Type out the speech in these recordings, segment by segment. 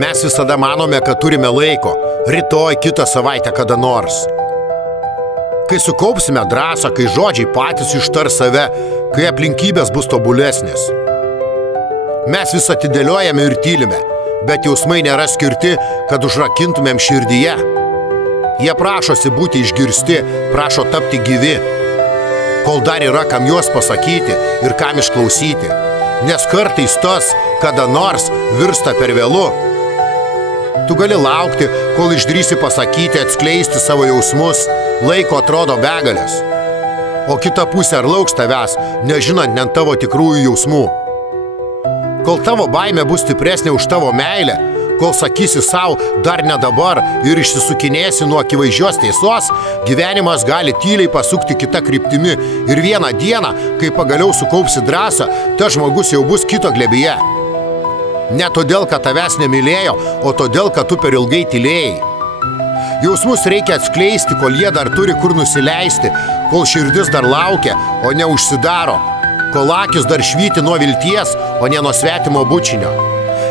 Mes visada manome, kad turime laiko, rytoj, kitą savaitę kada nors. Kai sukaupsime drąsą, kai žodžiai patys ištars save, kai aplinkybės bus tobulesnės. Mes vis atidėliojame ir tylime, bet jausmai nėra skirti, kad užrakintumėm širdyje. Jie prašosi būti išgirsti, prašo tapti gyvi, kol dar yra kam juos pasakyti ir kam išklausyti, nes kartais tas, kada nors, virsta per vėlu. Tu gali laukti, kol išdrįsi pasakyti, atskleisti savo jausmus, laiko atrodo begalės. O kita pusė ar lauks tavęs, nežinant net tavo tikrųjų jausmų. Kol tavo baimė bus stipresnė už tavo meilę, kol sakysi savo dar ne dabar ir išsisukinėsi nuo akivaizdžios tiesos, gyvenimas gali tyliai pasukti kitą kryptimi ir vieną dieną, kai pagaliau sukaupsi drąsą, tas žmogus jau bus kito glėbyje. Ne todėl, kad tavęs nemylėjo, o todėl, kad tu per ilgai tylėjai. Jausmus reikia atskleisti, kol jie dar turi kur nusileisti, kol širdis dar laukia, o ne užsidaro, kol akis dar švyti nuo vilties, o ne nuo svetimo bučinio.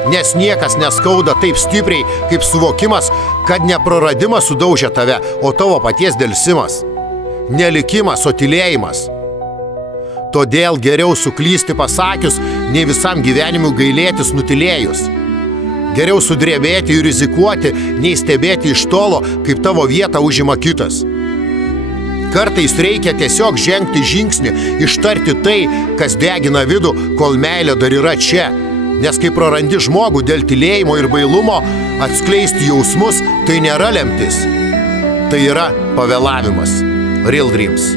Nes niekas neskauda taip stipriai, kaip suvokimas, kad ne praradimas sudaužė tave, o tavo paties delsimas. Ne likimas, o tylėjimas. Todėl geriau suklysti pasakius, nei visam gyvenimui gailėtis nutilėjus. Geriau sudrebėti ir rizikuoti, nei stebėti iš tolo, kaip tavo vietą užima kitas. Kartais reikia tiesiog žengti žingsnį, ištarti tai, kas degina vidų, kol meilė dar yra čia. Nes kai prarandi žmogų dėl tylėjimo ir bailumo, atskleisti jausmus tai nėra lemtis. Tai yra pavėlavimas. Real Dreams.